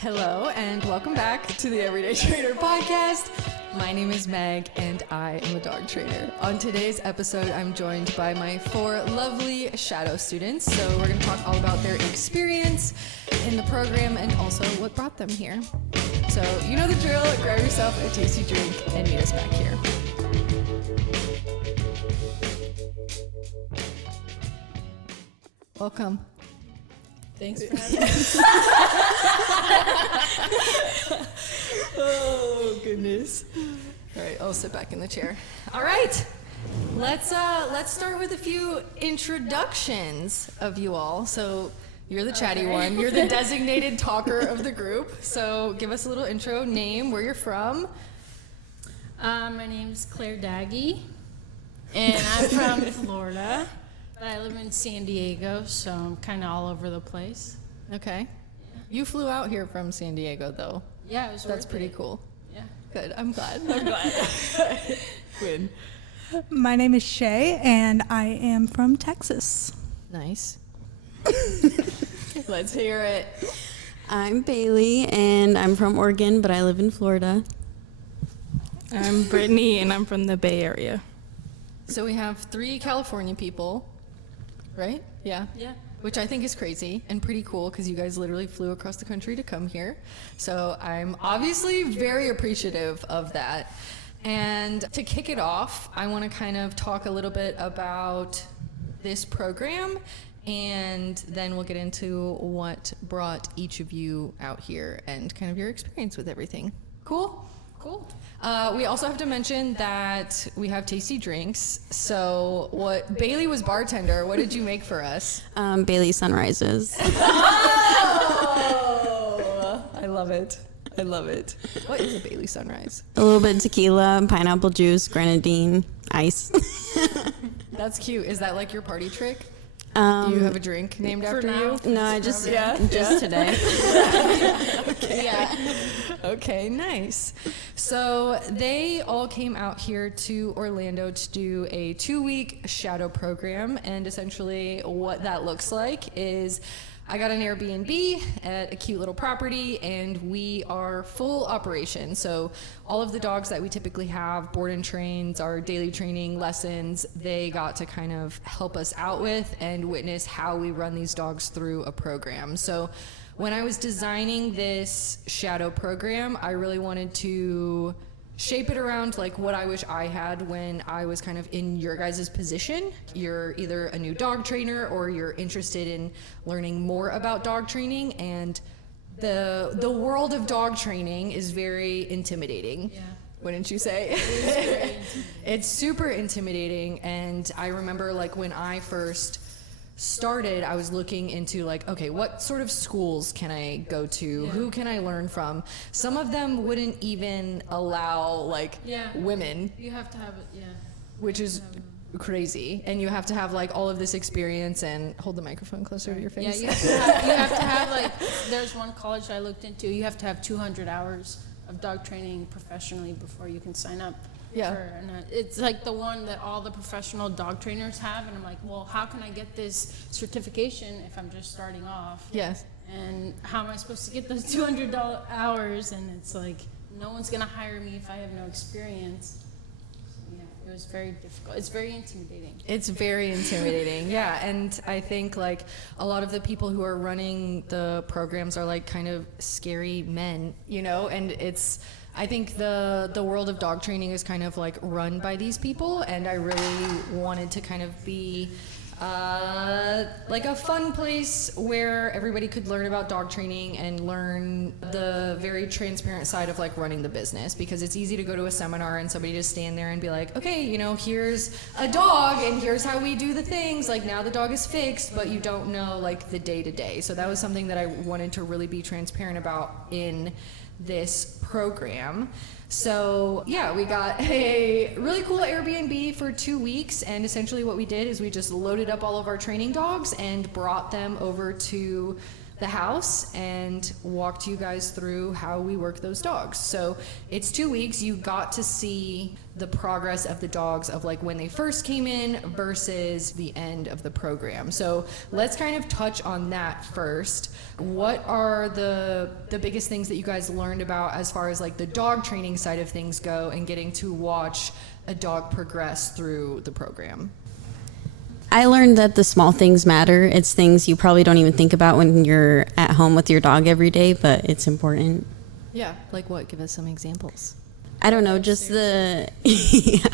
Hello and welcome back to the Everyday Trainer podcast. My name is Meg and I am a dog trainer. On today's episode, I'm joined by my 4 lovely shadow students. So we're going to talk all about their experience in the program and also what brought them here. So you know the drill, grab yourself a tasty drink and meet us back here. Welcome. Thanks for having us. Oh, goodness. All right, I'll sit back in the chair. All right, let's start with a few introductions of you all. So you're the chatty one. You're the designated talker of the group. So give us a little intro, name, where you're from. My name's Claire Daggy, and I'm from Florida. But I live in San Diego, so I'm kind of all over the place. Okay. You flew out here from San Diego, though. Yeah, it was That's worth pretty it. cool. Yeah. Good. I'm glad. Good. My name is Shay, and I am from Texas. Nice. Let's hear it. I'm Bailey, and I'm from Oregon, but I live in Florida. I'm Brittany, and I'm from the Bay Area. So we have 3 California people, right? Yeah. Yeah. Which I think is crazy and pretty cool because you guys literally flew across the country to come here. So I'm obviously very appreciative of that. And to kick it off, I want to kind of talk a little bit about this program, and then we'll get into what brought each of you out here and kind of your experience with everything. Cool? Cool. We also have to mention that we have tasty drinks. So Bailey was bartender. What did you make for us? Bailey Sunrises. Oh, I love it. I love it. What is a Bailey Sunrise? A little bit of tequila, pineapple juice, grenadine, ice. That's cute. Is that like your party trick? Do you have a drink named after now. you? No, I just Yeah. today. Okay. Yeah. Okay, nice. So they all came out here to Orlando to do a 2-week shadow program, and essentially what that looks like is I got an Airbnb at a cute little property, and we are full operation. So all of the dogs that we typically have, board and trains, our daily training lessons, they got to kind of help us out with and witness how we run these dogs through a program. So when I was designing this shadow program, I really wanted to shape it around like what I wish I had when I was kind of in your guys' position. You're either a new dog trainer or you're interested in learning more about dog training, and the world of dog training is very intimidating. Yeah. Wouldn't you say? It's super intimidating, and I remember like when I first started, I was looking into like, okay, what sort of schools can I go to? Yeah. Who can I learn from? Some of them wouldn't even allow like women, You have to have it, yeah. which is crazy. And you have to have like all of this experience and hold the microphone closer to your Yeah, face. you have to have like, there's one college I looked into, you have to have 200 hours of dog training professionally before you can sign up. Yeah. And it's like the one that all the professional dog trainers have, and I'm like, well, how can I get this certification if I'm just starting off? Yes. And how am I supposed to get those 200 hours? And it's like, no one's gonna hire me if I have no experience. So, yeah, it was very difficult. It's very intimidating. It's very intimidating, yeah. And I think like a lot of the people who are running the programs are like kind of scary men, you know, and I think the world of dog training is kind of like run by these people, and I really wanted to kind of be like a fun place where everybody could learn about dog training and learn the very transparent side of like running the business, because it's easy to go to a seminar and somebody just stand there and be like, okay, you know, here's a dog and here's how we do the things, like now the dog is fixed, but you don't know like the day to day. So that was something that I wanted to really be transparent about in this program. So yeah, we got a really cool Airbnb for 2 weeks, and essentially what we did is we just loaded up all of our training dogs and brought them over to the house and walked you guys through how we work those dogs. So it's 2 weeks. You got to see the progress of the dogs of like when they first came in versus the end of the program. So let's kind of touch on that first. What are the biggest things that you guys learned about as far as like the dog training side of things go and getting to watch a dog progress through the program? I learned that the small things matter. It's things you probably don't even think about when you're at home with your dog every day, but it's important. Yeah, like what? Give us some examples. I don't know, just the yeah.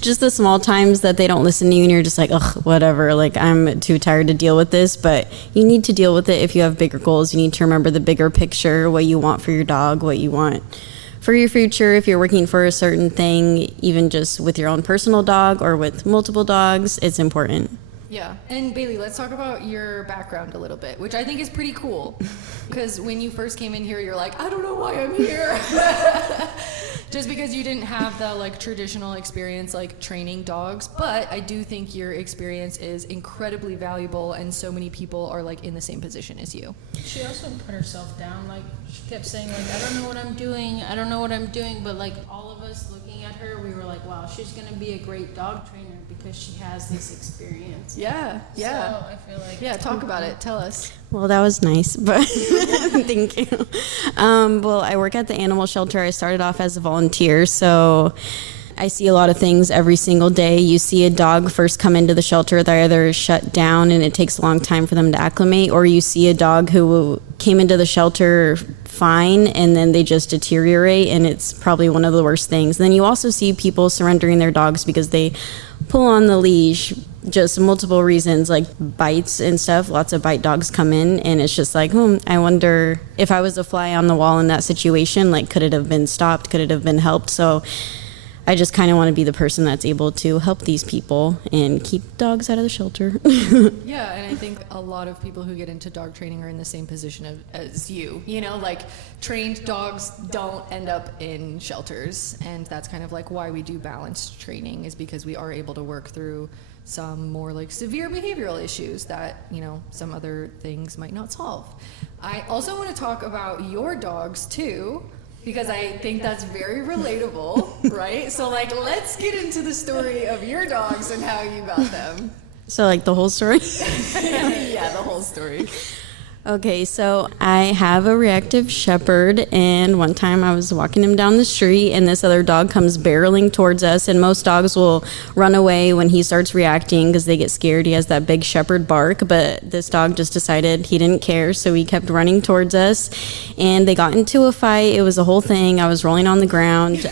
Just the small times that they don't listen to you and you're just like, ugh, whatever, like I'm too tired to deal with this, but you need to deal with it if you have bigger goals. You need to remember the bigger picture, what you want for your dog, what you want for your future. If you're working for a certain thing, even just with your own personal dog or with multiple dogs, it's important. Yeah. And Bailey, let's talk about your background a little bit, which I think is pretty cool. Because when you first came in here, you're like, I don't know why I'm here. Just because you didn't have the like traditional experience like training dogs. But I do think your experience is incredibly valuable, and so many people are like in the same position as you. She also put herself down. Like, she kept saying, like, I don't know what I'm doing. I don't know what I'm doing. But, like, all of us looking at her, we were like, wow, she's going to be a great dog trainer because she has this experience. Yeah, yeah. So I feel like... Yeah, talk about it. Tell us. Well, that was nice, but thank you. Well, I work at the animal shelter. I started off as a volunteer, so I see a lot of things every single day. You see a dog first come into the shelter, they're either shut down and it takes a long time for them to acclimate, or you see a dog who came into the shelter fine and then they just deteriorate, and it's probably one of the worst things. Then you also see people surrendering their dogs because they pull on the leash, just multiple reasons, like bites and stuff. Lots of bite dogs come in, and it's just like, I wonder if I was a fly on the wall in that situation, like, could it have been stopped? Could it have been helped? So I just kind of want to be the person that's able to help these people and keep dogs out of the shelter. Yeah, and I think a lot of people who get into dog training are in the same position as you. You know, like trained dogs don't end up in shelters, and that's kind of like why we do balanced training, is because we are able to work through some more like severe behavioral issues that, you know, some other things might not solve. I also want to talk about your dogs too, because I think that's very relatable, right? So like, let's get into the story of your dogs and how you got them. So like the whole story? Yeah, the whole story. Okay, so I have a reactive shepherd, and one time I was walking him down the street and this other dog comes barreling towards us, and most dogs will run away when he starts reacting because they get scared. He has that big shepherd bark, but this dog just decided he didn't care, so he kept running towards us, and they got into a fight. It was a whole thing. I was rolling on the ground.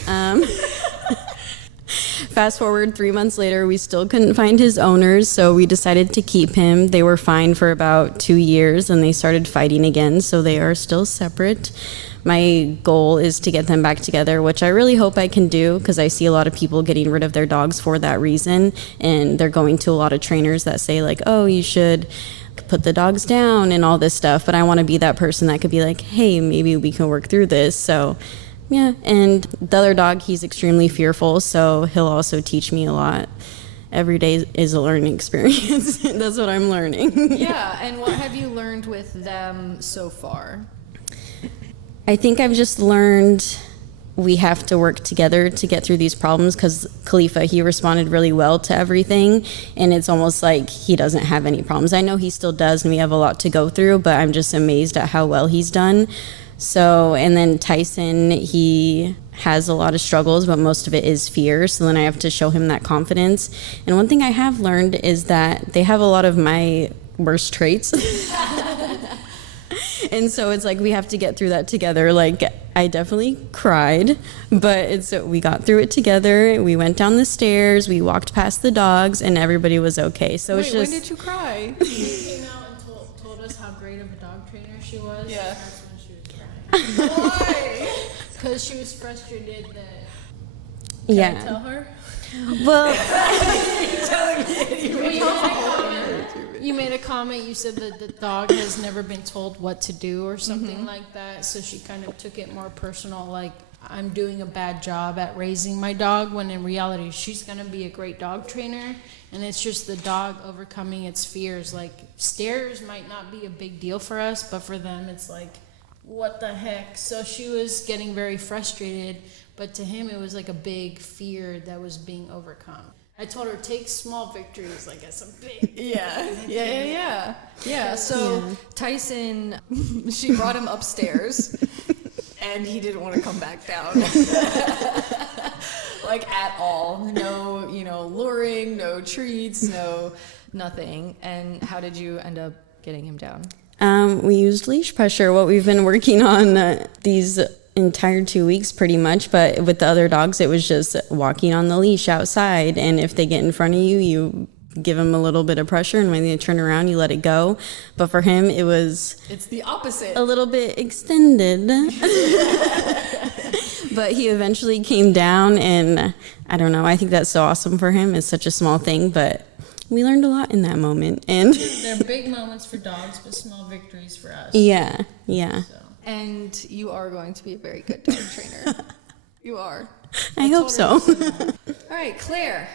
Fast forward 3 months later, we still couldn't find his owners, so we decided to keep him. They were fine for about 2 years, and they started fighting again, so they are still separate. My goal is to get them back together, which I really hope I can do, because I see a lot of people getting rid of their dogs for that reason, and they're going to a lot of trainers that say, like, oh, you should put the dogs down and all this stuff, but I want to be that person that could be like, hey, maybe we can work through this. So yeah, and the other dog, he's extremely fearful, so he'll also teach me a lot. Every day is a learning experience. That's what I'm learning. Yeah, and what have you learned with them so far? I think I've just learned we have to work together to get through these problems, because Khalifa, he responded really well to everything, and it's almost like he doesn't have any problems. I know he still does, and we have a lot to go through, but I'm just amazed at how well he's done. So, and then Tyson, he has a lot of struggles, but most of it is fear. So then I have to show him that confidence. And one thing I have learned is that they have a lot of my worst traits. And so it's like we have to get through that together. Like, I definitely cried, but we got through it together. We went down the stairs, we walked past the dogs, and everybody was okay. So Wait, it's just... when did you cry? She came out and told us how great of a dog trainer she was. Yeah. That's when she was crying. Why? Because she was frustrated that... Yeah. Can I tell her? Well... You made a comment, you said that the dog has never been told what to do or something like that, so she kind of took it more personal, like, I'm doing a bad job at raising my dog, when in reality she's going to be a great dog trainer, and it's just the dog overcoming its fears. Like, stairs might not be a big deal for us, but for them it's like, what the heck? So she was getting very frustrated, but to him it was like a big fear that was being overcome. I told her, take small victories like as a big. Yeah. So Tyson, she brought him upstairs, and he didn't want to come back down. Like, at all. No, luring, no treats, no nothing. And how did you end up getting him down? We used leash pressure, what we've been working on these entire 2 weeks pretty much, but with the other dogs it was just walking on the leash outside, and if they get in front of you, you give them a little bit of pressure, and when they turn around you let it go. But for him it's the opposite. a little bit extended. But he eventually came down, and I don't know, I think that's so awesome for him. It's such a small thing, but we learned a lot in that moment. And they're big moments for dogs, but small victories for us. yeah. So. And you are going to be a very good dog trainer. You are. I hope so. All right, Claire,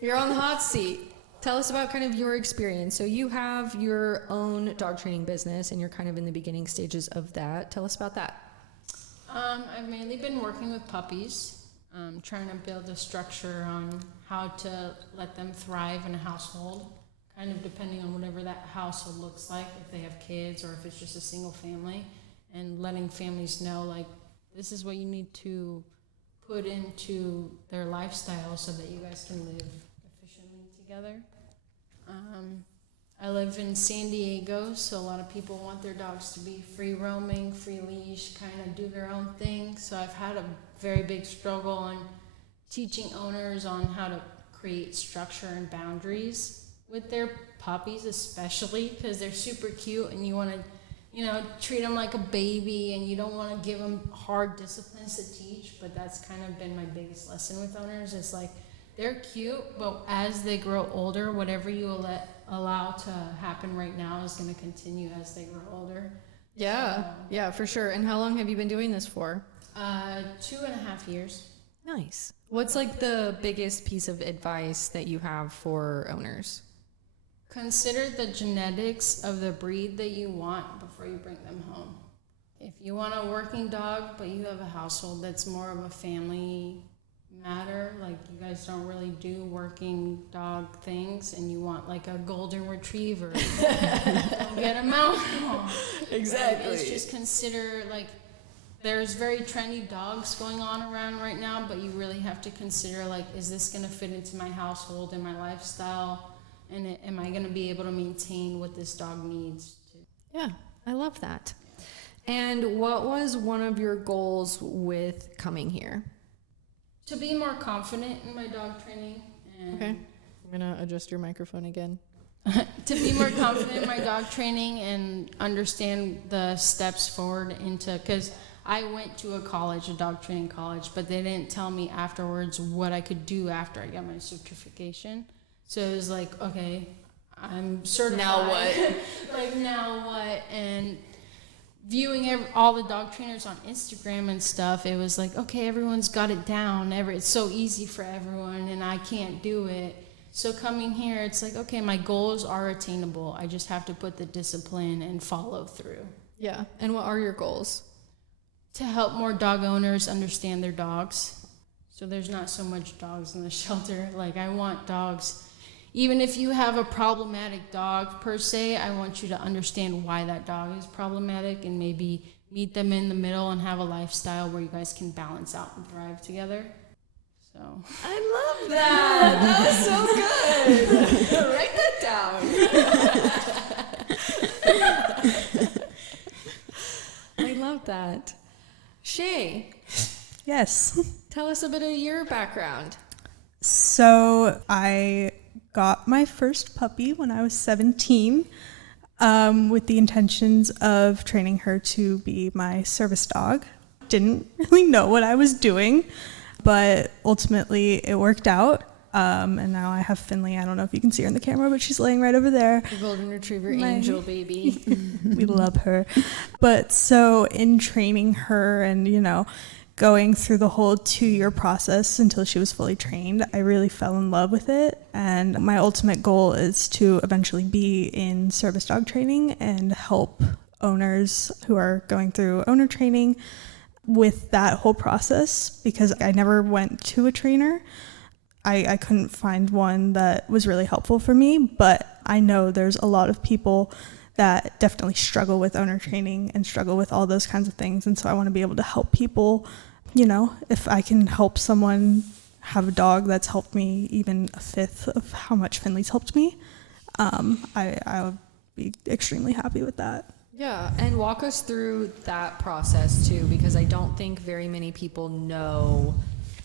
you're on the hot seat. Tell us about kind of your experience. So you have your own dog training business, and you're kind of in the beginning stages of that. Tell us about that. I've mainly been working with puppies, trying to build a structure on how to let them thrive in a household, kind of depending on whatever that household looks like, if they have kids or if it's just a single family, and letting families know, like, this is what you need to put into their lifestyle so that you guys can live efficiently together. I live in San Diego, so a lot of people want their dogs to be free roaming, free leash, kind of do their own thing. So I've had a very big struggle on teaching owners on how to create structure and boundaries with their puppies, especially because they're super cute and you want to, treat them like a baby, and you don't want to give them hard disciplines to teach. But that's kind of been my biggest lesson with owners. It's like, they're cute, but as they grow older, whatever you allow to happen right now is going to continue as they grow older. Yeah, for sure. And how long have you been doing this for? 2.5 years. Nice. What's like the biggest piece of advice that you have for owners? Consider the genetics of the breed that you want before you bring them home. If you want a working dog, but you have a household that's more of a family matter, like you guys don't really do working dog things, and you want like a golden retriever, don't get a mountain dog. Exactly. It's just consider, like, there's very trendy dogs going on around right now, but you really have to consider, like, is this going to fit into my household and my lifestyle, and am I going to be able to maintain what this dog needs to? Yeah, I love that. And what was one of your goals with coming here? To be more confident in my dog training. And Okay. I'm going to adjust your microphone again. to be more confident in my dog training and understand the steps forward into, because I went to a dog training college, but they didn't tell me afterwards what I could do after I got my certification. So it was like, okay, I'm certified. Now what? Like, now what? And viewing all the dog trainers on Instagram and stuff, it was like, okay, everyone's got it down. It's so easy for everyone, and I can't do it. So coming here, it's like, okay, my goals are attainable. I just have to put the discipline and follow through. Yeah. And what are your goals? To help more dog owners understand their dogs. So there's not so much dogs in the shelter. Like, I want dogs, even if you have a problematic dog per se, I want you to understand why that dog is problematic, and maybe meet them in the middle and have a lifestyle where you guys can balance out and thrive together. So I love that. That was so good. Write that down. I love that. Shay, Yes. tell us a bit of your background. So I got my first puppy when I was 17 with the intentions of training her to be my service dog. Didn't really know what I was doing, but ultimately it worked out. And now I have Finley. I don't know if you can see her in the camera, but she's laying right over there. The golden retriever angel baby. We love her. But so in training her and, going through the whole 2-year process until she was fully trained, I really fell in love with it. And my ultimate goal is to eventually be in service dog training and help owners who are going through owner training with that whole process, because I never went to a trainer. I couldn't find one that was really helpful for me, but I know there's a lot of people that definitely struggle with owner training and struggle with all those kinds of things. And so I want to be able to help people. You know, if I can help someone have a dog that's helped me even a fifth of how much Finley's helped me, I would be extremely happy with that. Yeah, and walk us through that process too, because I don't think very many people know,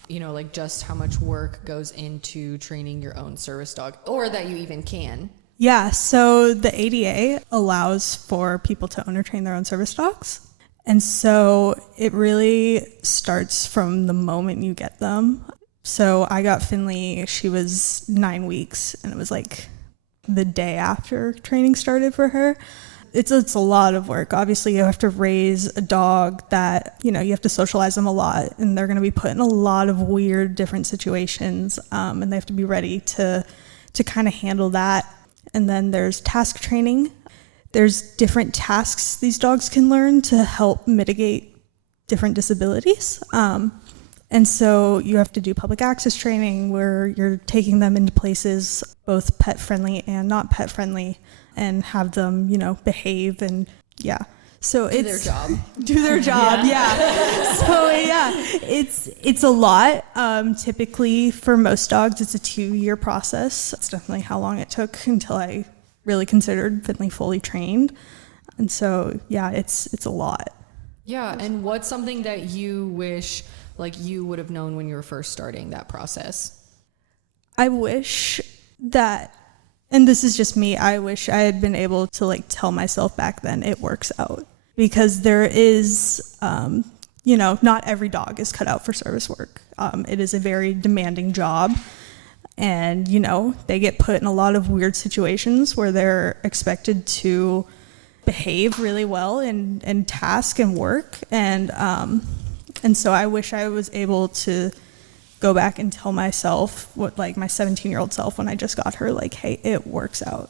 you know, like just how much work goes into training your own service dog, or that you even can. Yeah, so the ADA allows for people to owner train their own service dogs. And so it really starts from the moment you get them. So I got Finley, she was 9 weeks, and it was like the day after training started for her. It's a lot of work. Obviously, you have to raise a dog that, you know, you have to socialize them a lot, and they're going to be put in a lot of weird different situations, and they have to be ready to kind of handle that. And then there's task training. There's different tasks these dogs can learn to help mitigate different disabilities. And so you have to do public access training where you're taking them into places both pet friendly and not pet friendly, and have them, you know, behave and so Do their job. Do their job, yeah. So it's a lot. Typically for most dogs, it's a 2-year process. That's definitely how long it took until I really considered Finley fully trained. And so, yeah, it's a lot. Yeah, and what's something that you wish like you would have known when you were first starting that process? I wish that, and this is just me, I wish I had been able to like tell myself back then it works out. Because there is, you know, not every dog is cut out for service work. It is a very demanding job. And, you know, they get put in a lot of weird situations where they're expected to behave really well and task and work. And so I wish I was able to go back and tell myself, what like my 17-year-old self when I just got her, like, hey, it works out.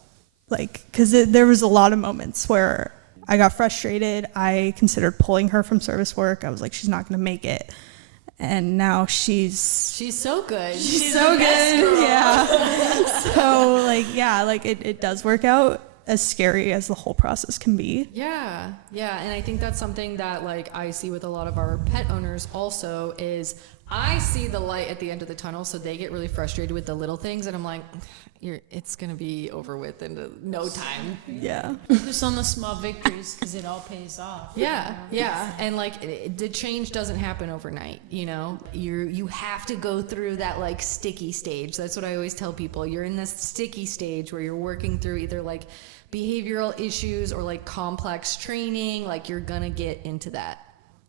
Like, because there was a lot of moments where I got frustrated. I considered pulling her from service work. I was like, she's not going to make it. And now she's so good. She's so good. Yeah. So like it does work out, as scary as the whole process can be. Yeah. And I think that's something that like I see with a lot of our pet owners also is I see the light at the end of the tunnel, so they get really frustrated with the little things, and I'm like, it's gonna be over with in no time. Yeah. Focus on the small victories because it all pays off. Yeah, and like the change doesn't happen overnight. You know, you have to go through that like sticky stage. That's what I always tell people. You're in this sticky stage where you're working through either like behavioral issues or like complex training. Like you're gonna get into that.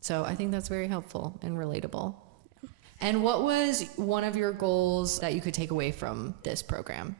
So I think that's very helpful and relatable. And what was one of your goals that you could take away from this program?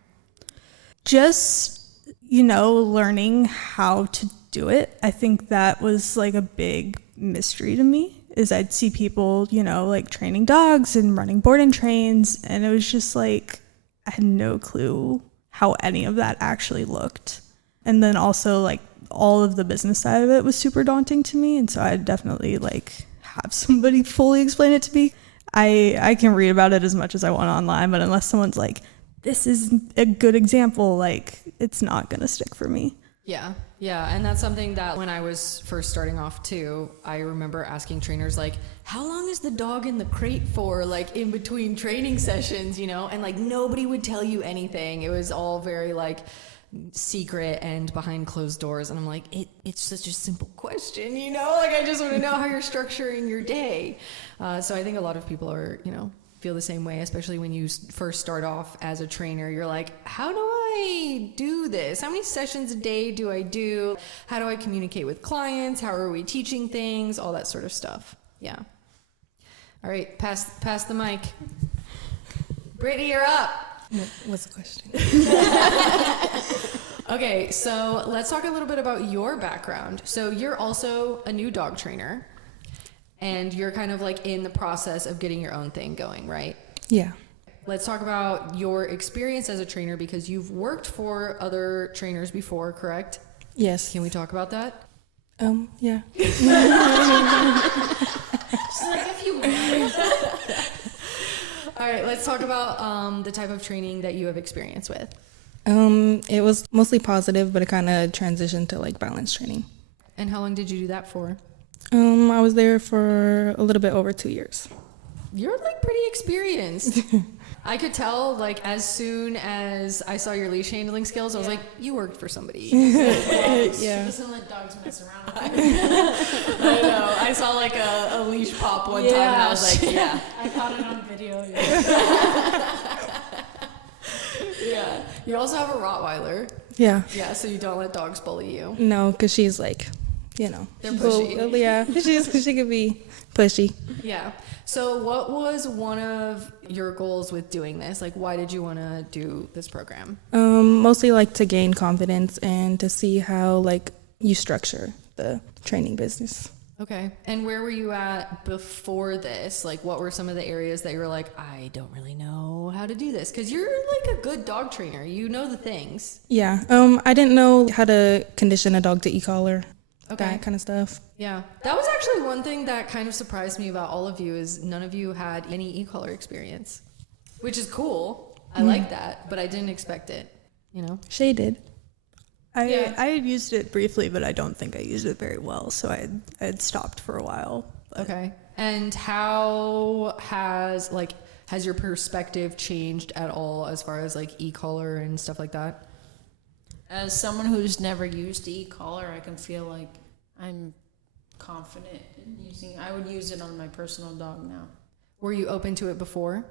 Just, you know, learning how to do it. I think that was like a big mystery to me, is I'd see people, you know, like training dogs and running board and trains, and it was just like I had no clue how any of that actually looked. And then also like all of the business side of it was super daunting to me, and so I'd definitely like have somebody fully explain it to me. I can read about it as much as I want online, but unless someone's like, this is a good example, like it's not gonna stick for me. Yeah, and that's something that when I was first starting off too, I remember asking trainers like, how long is the dog in the crate for, like in between training sessions, you know? And like nobody would tell you anything. It was all very like secret and behind closed doors, and I'm like, it's such a simple question, you know, like I just want to know how you're structuring your day. So I think a lot of people are, you know, feel the same way, especially when you first start off as a trainer. You're like, how do I do this? How many sessions a day do I do? How do I communicate with clients? How are we teaching things? All that sort of stuff. Yeah. All right, pass the mic. Brittany, you're up. What's the question? Okay, so let's talk a little bit about your background. So you're also a new dog trainer, and you're kind of like in the process of getting your own thing going, right? Yeah. Let's talk about your experience as a trainer, because you've worked for other trainers before, correct? Yes. Can we talk about that? Yeah. Just like a few minutes. All right, let's talk about the type of training that you have experience with. It was mostly positive, but it kind of transitioned to like balance training. And how long did you do that for? I was there for a little bit over 2 years. You're like pretty experienced. I could tell, like, as soon as I saw your leash handling skills, I was like, you worked for somebody. She Yeah. doesn't let dogs mess around with her. I know. I saw like a leash pop one time, and I was like, yeah. I caught it on video. Yeah. You also have a Rottweiler. Yeah. Yeah, so you don't let dogs bully you. No, because she's like, They're pushy. Well, yeah, she could be pushy. Yeah. So what was one of your goals with doing this? Like, why did you want to do this program? Mostly like to gain confidence and to see how like you structure the training business. Okay. And where were you at before this? Like, what were some of the areas that you were like, I don't really know how to do this? Because you're like a good dog trainer. You know the things. Yeah. I didn't know how to condition a dog to e-collar. Okay. That kind of stuff. Yeah. That was actually one thing that kind of surprised me about all of you is none of you had any e-collar experience, which is cool. I like that, but I didn't expect it, you know? Shay did. I Yeah. had used it briefly, but I don't think I used it very well, so I had stopped for a while. But Okay. And how has your perspective changed at all as far as like e-collar and stuff like that? As someone who's never used the e-collar, I can feel like I'm confident in using. I would use it on my personal dog now. Were you open to it before?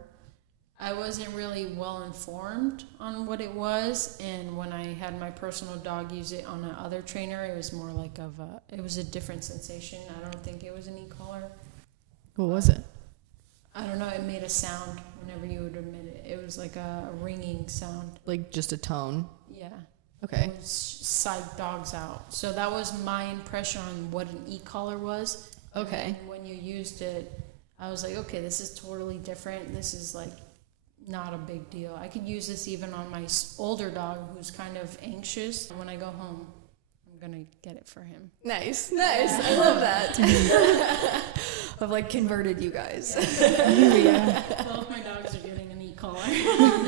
I wasn't really well informed on what it was, and when I had my personal dog use it on another trainer, it was more like it was a different sensation. I don't think it was an e-collar. What was it? I don't know, it made a sound whenever you would emit it. It was like a ringing sound. Like just a tone? Yeah. Okay. It would psych dogs out. So that was my impression on what an e-collar was. Okay. And when you used it, I was like, okay, this is totally different. This is like not a big deal. I could use this even on my older dog who's kind of anxious. When I go home, I'm going to get it for him. Nice. I love that. I've like converted you guys. Yeah. Both my dogs are getting an e-collar.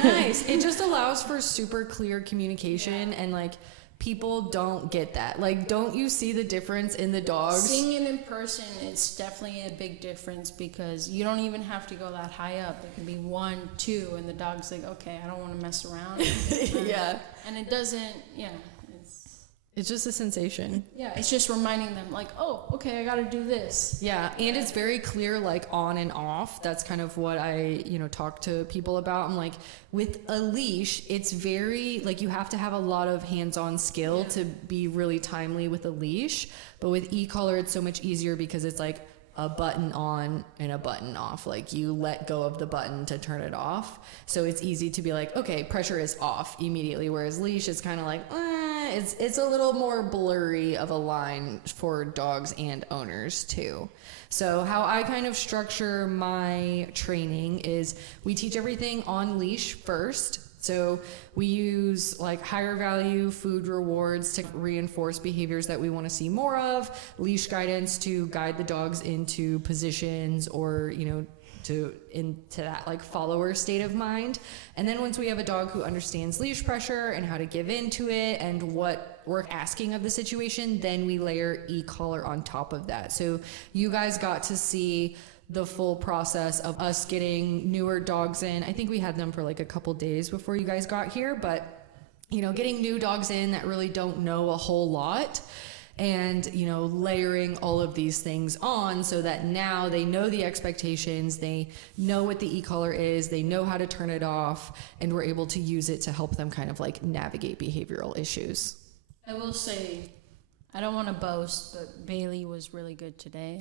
Nice. It just allows for super clear communication and like people don't get that. Like, don't you see the difference in the dogs? Seeing it in person, it's definitely a big difference because you don't even have to go that high up. It can be 1, 2, and the dog's like, okay, I don't want to mess around. Yeah. And it doesn't, It's just a sensation. it's just reminding them like, oh, okay, I got to do this. Yeah, and it's very clear, like on and off. That's kind of what I, talk to people about. I'm like, with a leash, it's very, like you have to have a lot of hands-on skill to be really timely with a leash. But with e-collar, it's so much easier because it's like a button on and a button off. Like you let go of the button to turn it off. So it's easy to be like, okay, pressure is off immediately. Whereas leash is kind of like, it's a little more blurry of a line for dogs and owners too. So how I kind of structure my training is we teach everything on leash first. So we use like higher value food rewards to reinforce behaviors that we want to see more of, leash guidance to guide the dogs into positions or, into that like follower state of mind. And then once we have a dog who understands leash pressure and how to give into it and what we're asking of the situation, then we layer e-collar on top of that. So you guys got to see the full process of us getting newer dogs in. I think we had them for like a couple days before you guys got here, but getting new dogs in that really don't know a whole lot and layering all of these things on so that now they know the expectations, they know what the e-collar is, they know how to turn it off, and we're able to use it to help them kind of like navigate behavioral issues. I will say, I don't want to boast, but Bailey was really good today.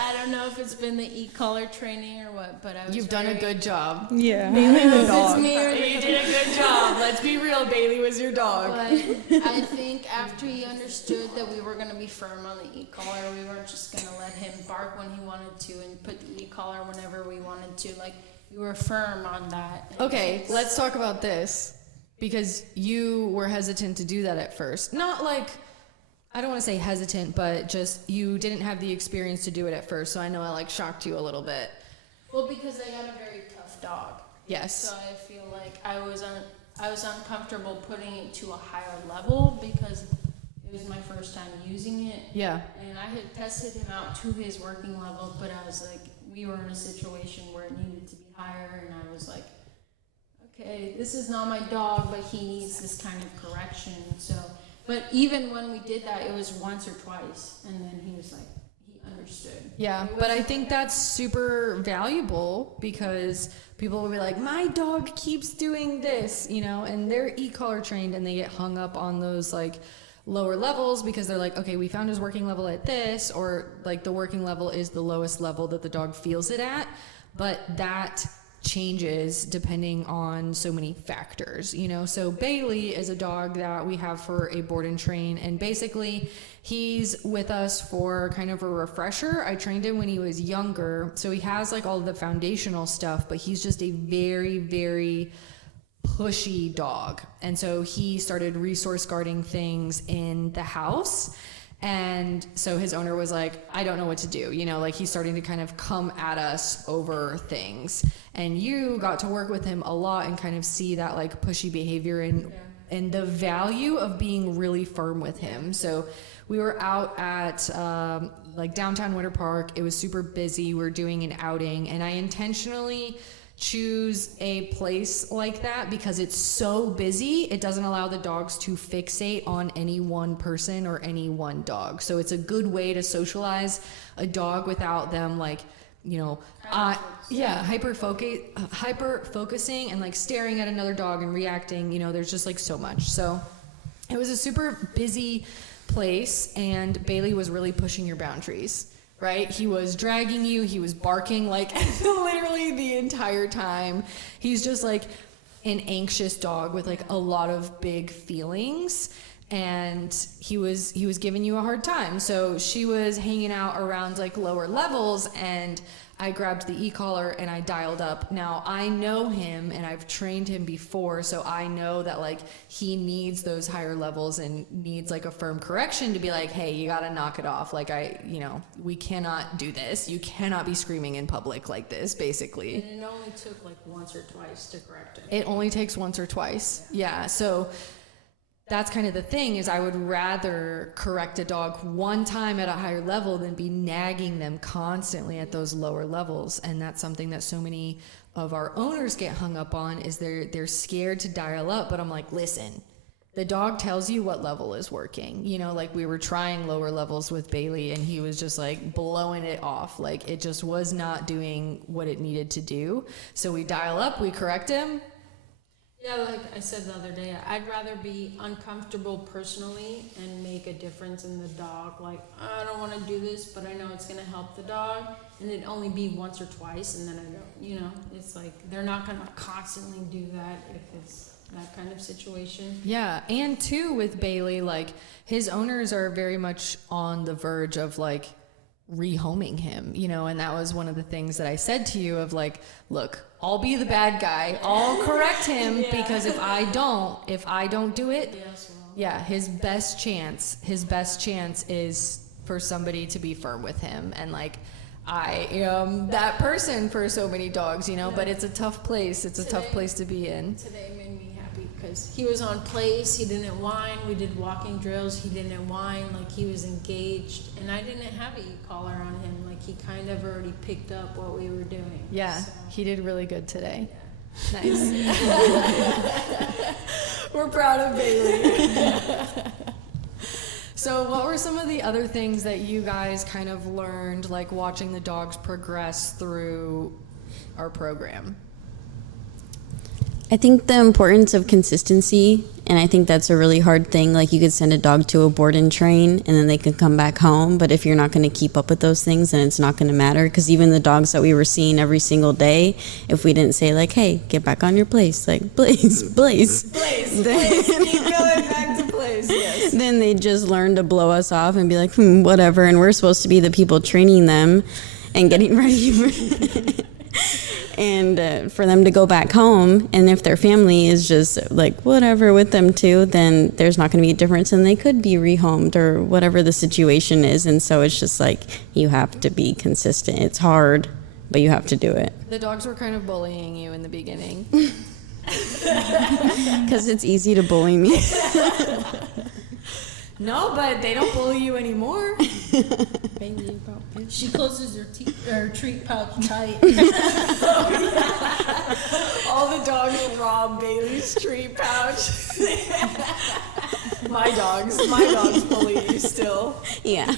I don't know if it's been the e-collar training or what, but I was You've done a good job. Yeah. Bailey, it's me or You did a good job. Let's be real, Bailey was your dog. But I think after he understood that we were going to be firm on the e-collar, we weren't just going to let him bark when he wanted to and put the e-collar whenever we wanted to. Like, we were firm on that. Okay, let's talk about this. Because you were hesitant to do that at first. Not like, I don't want to say hesitant, but just you didn't have the experience to do it at first. So I know I like shocked you a little bit. Well, because I got a very tough dog. Yes. So I feel like I was uncomfortable putting it to a higher level because it was my first time using it. Yeah. And I had tested him out to his working level, but I was like, we were in a situation where it needed to be higher, and I was like, okay, this is not my dog, but he needs this kind of correction. So, but even when we did that, it was once or twice, and then he was like, he understood. Yeah, but I think that's super valuable because people will be like, my dog keeps doing this, you know, and they're e-collar trained and they get hung up on those like lower levels because they're like, okay, we found his working level at this, or like the working level is the lowest level that the dog feels it at, but that changes depending on so many factors, you know. So Bailey is a dog that we have for a board and train, and basically he's with us for kind of a refresher. I trained him when he was younger, so he has like all the foundational stuff, but he's just a very, very pushy dog. And so he started resource guarding things in the house. And so his owner was like, I don't know what to do. You know, like he's starting to kind of come at us over things. And you got to work with him a lot and kind of see that like pushy behavior and the value of being really firm with him. So we were out at like downtown Winter Park. It was super busy. We were doing an outing, and I intentionally choose a place like that because it's so busy. It doesn't allow the dogs to fixate on any one person or any one dog. So it's a good way to socialize a dog without them like, you know, hyper focusing and like staring at another dog and reacting. You know, there's just like so much. So it was a super busy place, and Bailey was really pushing your boundaries. Right? He was dragging you. He was barking like literally the entire time. He's just like an anxious dog with like a lot of big feelings, and he was giving you a hard time. So she was hanging out around like lower levels, and I grabbed the e-collar and I dialed up. Now I know him and I've trained him before, so I know that like he needs those higher levels and needs like a firm correction to be like, hey, you gotta knock it off. Like we cannot do this. You cannot be screaming in public like this, basically. And it only took like once or twice to correct it. It only takes once or twice. Yeah. So that's kind of the thing, is I would rather correct a dog one time at a higher level than be nagging them constantly at those lower levels. And that's something that so many of our owners get hung up on, is they're scared to dial up. But I'm like, listen, the dog tells you what level is working. You know, like we were trying lower levels with Bailey and he was just like blowing it off. Like it just was not doing what it needed to do. So we dial up, we correct him. Yeah, like I said the other day, I'd rather be uncomfortable personally and make a difference in the dog. Like, I don't want to do this, but I know it's going to help the dog. And it'd only be once or twice, and then I don't, you know, it's like they're not going to constantly do that if it's that kind of situation. Yeah, and too with Bailey, like his owners are very much on the verge of like rehoming him, you know, and that was one of the things that I said to you of like, look, I'll be the bad guy. I'll correct him because if I don't do it, yeah, his best chance is for somebody to be firm with him. And like, I am that person for so many dogs, you know, but it's a tough place. It's a tough place to be in. Today made me happy because he was on place. He didn't whine. We did walking drills. He didn't whine. Like he was engaged, and I didn't have a e-collar on him. Like he kind of already picked up what we were doing. Yeah, so. He did really good today. Yeah. Nice. We're proud of Bailey. So what were some of the other things that you guys kind of learned, like watching the dogs progress through our program? I think the importance of consistency, and I think that's a really hard thing. Like, you could send a dog to a board and train, and then they can come back home. But if you're not going to keep up with those things, then it's not going to matter. Because even the dogs that we were seeing every single day, if we didn't say, like, hey, get back on your place, like, Blaze, keep going back to place, yes. Then they just learn to blow us off and be like, whatever. And we're supposed to be the people training them and getting ready for and for them to go back home, and if their family is just like whatever with them too, then there's not going to be a difference, and they could be rehomed or whatever the situation is. And so it's just like, you have to be consistent. It's hard, but you have to do it. The dogs were kind of bullying you in the beginning. Because it's easy to bully me. No, but they don't bully you anymore. She closes her treat pouch tight. All the dogs rob Bailey's treat pouch. My dogs bully you still. Yeah.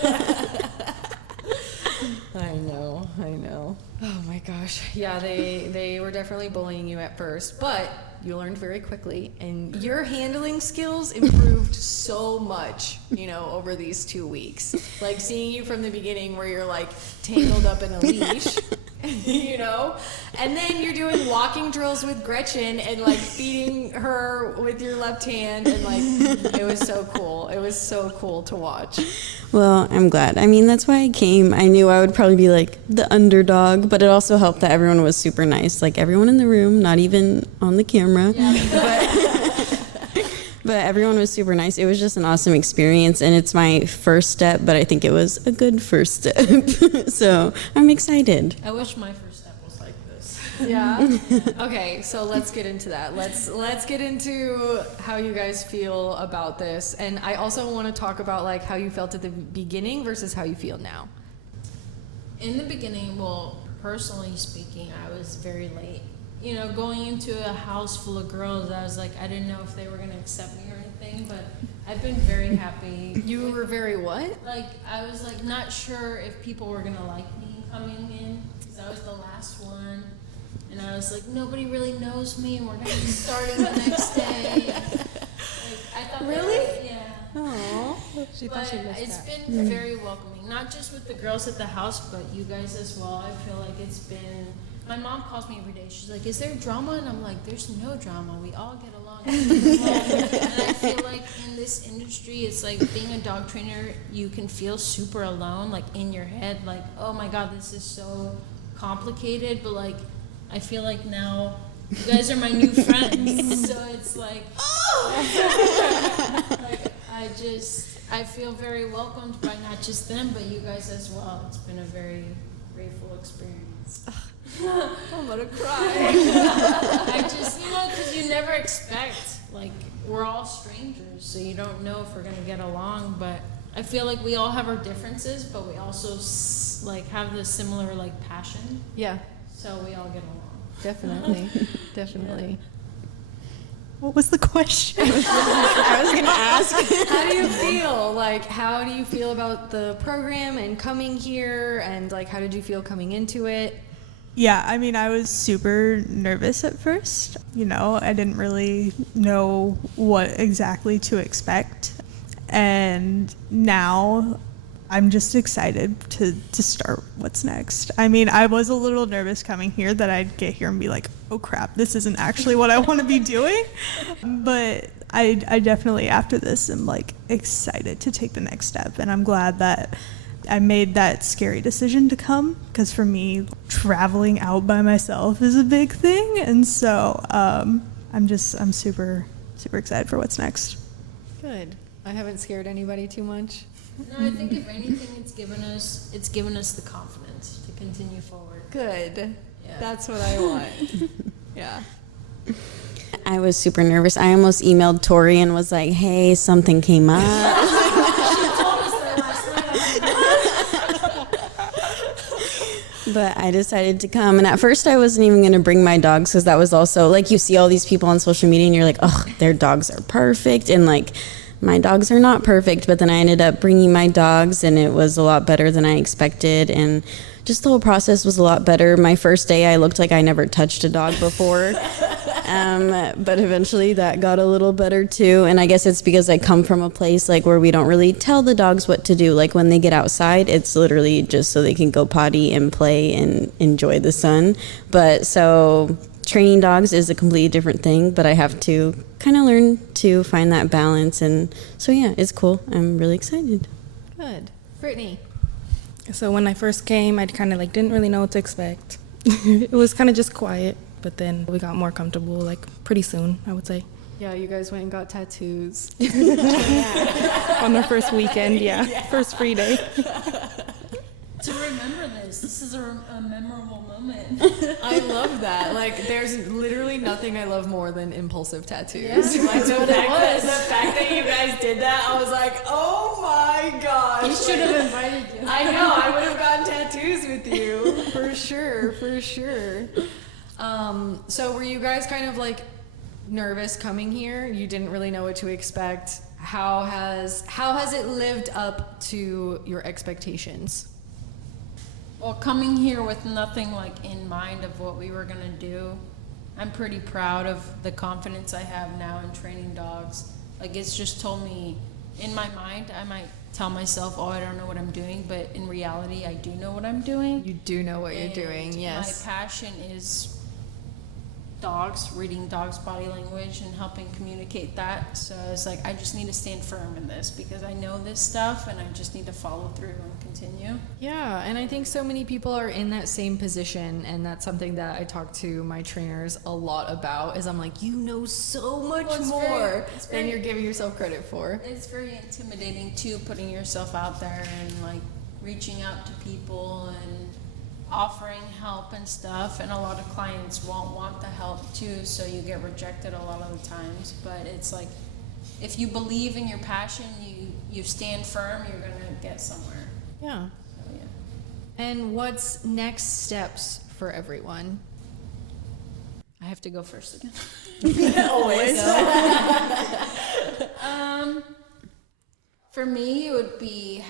I know. Oh my gosh. Yeah, they were definitely bullying you at first, but you learned very quickly, and your handling skills improved so much, over these 2 weeks. Like, seeing you from the beginning where you're like tangled up in a leash, and then you're doing walking drills with Gretchen and like feeding her with your left hand, and like, it was so cool. It was so cool to watch. Well, I'm glad. I mean, that's why I came. I knew I would probably be like the underdog, but it also helped that everyone was super nice. Like, everyone in the room, not even on the camera. Yeah. But everyone was super nice. It was just an awesome experience, and it's my first step, but I think it was a good first step. So I'm excited. I wish my first step was like this. Yeah. Okay, so let's get into that. Let's get into how you guys feel about this, and I also want to talk about like how you felt at the beginning versus how you feel now. In the beginning, well, personally speaking, I was very late. Going into a house full of girls, I was like, I didn't know if they were going to accept me or anything, but I've been very happy. You were very what? Like, I was like not sure if people were going to like me coming in, because I was the last one. And I was like, nobody really knows me, and we're going to be starting the next day. Like, I thought really? Yeah. Aww. But it's been very welcoming, not just with the girls at the house, but you guys as well. I feel like it's been... My mom calls me every day. She's like, is there drama? And I'm like, there's no drama. We all get along. And I feel like in this industry, it's like being a dog trainer, you can feel super alone, like in your head, like, oh my God, this is so complicated. But like, I feel like now you guys are my new friends. So it's like, like, I feel very welcomed by not just them, but you guys as well. It's been a very grateful experience. I'm gonna cry. I just, because you never expect, like, we're all strangers, so you don't know if we're gonna get along, but I feel like we all have our differences, but we also, like, have this similar, like, passion. Yeah. So we all get along. Definitely. Definitely. What was the question? I was going to ask. How do you feel? Like, how do you feel about the program and coming here? And, like, how did you feel coming into it? Yeah, I mean, I was super nervous at first. I didn't really know what exactly to expect. And now I'm just excited to start what's next. I mean, I was a little nervous coming here that I'd get here and be like, oh crap, this isn't actually what I want to be doing. But I definitely, after this, am like excited to take the next step. And I'm glad that I made that scary decision to come, because for me, traveling out by myself is a big thing. And so I'm super, super excited for what's next. Good. I haven't scared anybody too much. No, I think if anything, it's given us the confidence to continue forward. Good. Yeah. That's what I want. Yeah. I was super nervous. I almost emailed Tori and was like, hey, something came up. But I decided to come. And at first I wasn't even going to bring my dogs, because that was also, like, you see all these people on social media and you're like, oh, their dogs are perfect. And, like, my dogs are not perfect, but then I ended up bringing my dogs, and it was a lot better than I expected, and just the whole process was a lot better. My first day, I looked like I never touched a dog before, but eventually that got a little better too, and I guess it's because I come from a place like where we don't really tell the dogs what to do. Like when they get outside, it's literally just so they can go potty and play and enjoy the sun. But so training dogs is a completely different thing, but I have to kind of learn to find that balance, and so yeah, it's cool. I'm really excited. Good. Brittany. So when I first came, I kind of like didn't really know what to expect. It was kind of just quiet, but then we got more comfortable like pretty soon, I would say. Yeah, you guys went and got tattoos. On our first weekend, yeah. First free day. To remember this is a memorable moment. I love that. Like, there's literally nothing I love more than impulsive tattoos. Yeah, Like, that's what it was. the fact that you guys did that, I was like, oh my gosh. You should have invited you. I know, I would have gotten tattoos with you. For sure, for sure. So were you guys kind of like nervous coming here? You didn't really know what to expect. How has it lived up to your expectations? Well, coming here with nothing like in mind of what we were gonna do, I'm pretty proud of the confidence I have now in training dogs. Like, it's just told me, in my mind, I might tell myself, oh, I don't know what I'm doing, but in reality, I do know what I'm doing. You do know what you're doing, yes. My passion is dogs, reading dogs' body language and helping communicate that. So it's like, I just need to stand firm in this because I know this stuff and I just need to follow through and continue. Yeah, and I think so many people are in that same position, and that's something that I talk to my trainers a lot about, is I'm like, you know so much more than you're giving yourself credit for. It's very intimidating too, putting yourself out there and like reaching out to people and offering help and stuff, and a lot of clients won't want the help too, so you get rejected a lot of the times. But it's like, if you believe in your passion, you stand firm, you're gonna get somewhere. Yeah. So, yeah. And what's next steps for everyone? I have to go first again. Always. For me, it would be